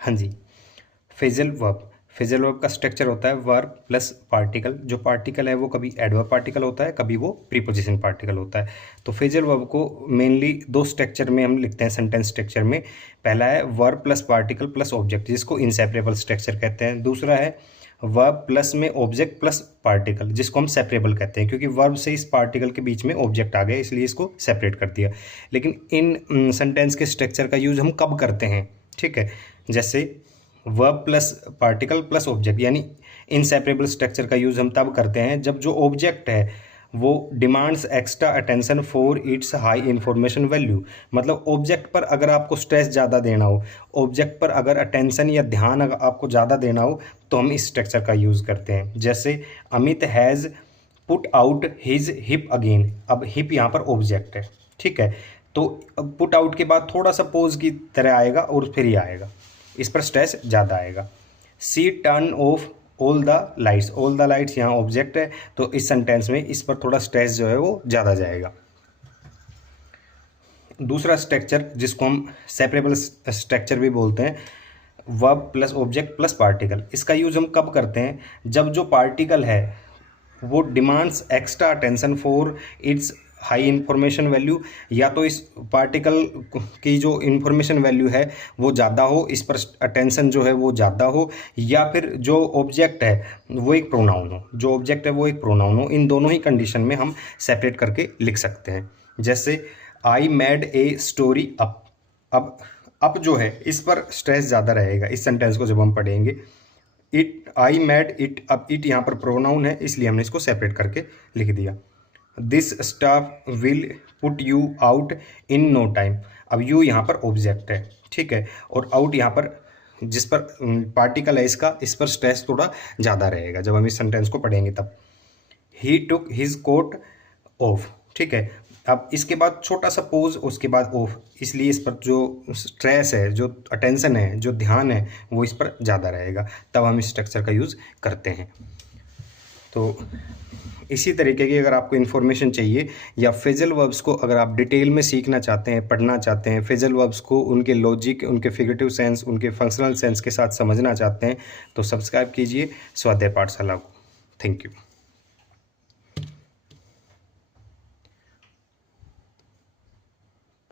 हाँ जी, phrasal verb. Phrasal verb का structure होता है वर्ब प्लस पार्टिकल। जो पार्टिकल है वो कभी एडवर्ब पार्टिकल होता है, कभी वो प्रीपोजिशन पार्टिकल होता है। तो फेजल वर्ब को मेनली दो स्ट्रक्चर में हम लिखते हैं सेंटेंस स्ट्रक्चर में। पहला है verb plus particle plus object, जिसको इनसेपरेबल स्ट्रक्चर कहते हैं। दूसरा है वर्ब प्लस में ऑब्जेक्ट प्लस पार्टिकल, जिसको हम सेपरेबल कहते हैं, क्योंकि वर्ब से इस पार्टिकल के बीच में ऑब्जेक्ट आ गया, इसलिए इसको सेपरेट कर दिया। लेकिन इन सेंटेंस के स्ट्रक्चर का यूज़ हम कब करते हैं, ठीक है, जैसे verb plus particle plus object, यानी इनसेपरेबल स्ट्रक्चर का यूज़ हम तब करते हैं जब जो ऑब्जेक्ट है वो demands extra attention for its high information value. मतलब ऑब्जेक्ट पर अगर आपको स्ट्रेस ज़्यादा देना हो, ऑब्जेक्ट पर अगर अटेंशन या ध्यान अगर आपको ज़्यादा देना हो, तो हम इस स्ट्रक्चर का यूज़ करते हैं। जैसे Amit has put out his hip again. अब हिप यहाँ पर ऑब्जेक्ट है, ठीक है, तो पुट आउट के बाद थोड़ा सा पोज की तरह आएगा और फिर ही आएगा, इस पर स्ट्रेस ज़्यादा आएगा। See turn off all the lights. All the lights यहाँ ऑब्जेक्ट है, तो इस सेंटेंस में इस पर थोड़ा स्ट्रेस जो है वो ज़्यादा जाएगा। दूसरा स्ट्रक्चर जिसको हम सेपरेबल स्ट्रक्चर भी बोलते हैं, verb plus object plus particle. इसका यूज़ हम कब करते हैं, जब जो पार्टिकल है वो demands extra attention for its high information value, या तो इस पार्टिकल की जो इंफॉर्मेशन वैल्यू है वो ज़्यादा हो, इस पर अटेंशन जो है वो ज़्यादा हो, या फिर जो ऑब्जेक्ट है वो एक प्रोनाउन हो, जो ऑब्जेक्ट है वो एक प्रोनाउन हो। इन दोनों ही कंडीशन में हम सेपरेट करके लिख सकते हैं। जैसे I made a story up. अब जो है इस पर स्ट्रेस ज़्यादा रहेगा इस सेंटेंस को जब हम पढ़ेंगे। इट आई मेड इट, अब इट यहाँ पर प्रोनाउन है, इसलिए हमने इसको सेपरेट करके लिख दिया। This staff will put you out in no time. अब यू यहाँ पर ऑब्जेक्ट है, ठीक है, और आउट यहाँ पर जिस पर पार्टिकल है इसका, इस पर स्ट्रेस थोड़ा ज़्यादा रहेगा जब हम इस सेंटेंस को पढ़ेंगे तब। ही टुक हिज कोट ऑफ, ठीक है, अब इसके बाद छोटा सा पोज, उसके बाद ऑफ, इसलिए इस पर जो स्ट्रेस है, जो अटेंशन है, जो ध्यान है, वो इस पर ज़्यादा रहेगा, तब हम इस स्ट्रक्चर का यूज़ करते हैं। तो इसी तरीके की अगर आपको इन्फॉर्मेशन चाहिए या फेजल वर्ब्स को अगर आप डिटेल में सीखना चाहते हैं, पढ़ना चाहते हैं, फेजल वर्ब्स को उनके लॉजिक, उनके फिगरेटिव सेंस, उनके फंक्शनल सेंस के साथ समझना चाहते हैं, तो सब्सक्राइब कीजिए स्वाध्याय पाठशाला को। Thank you.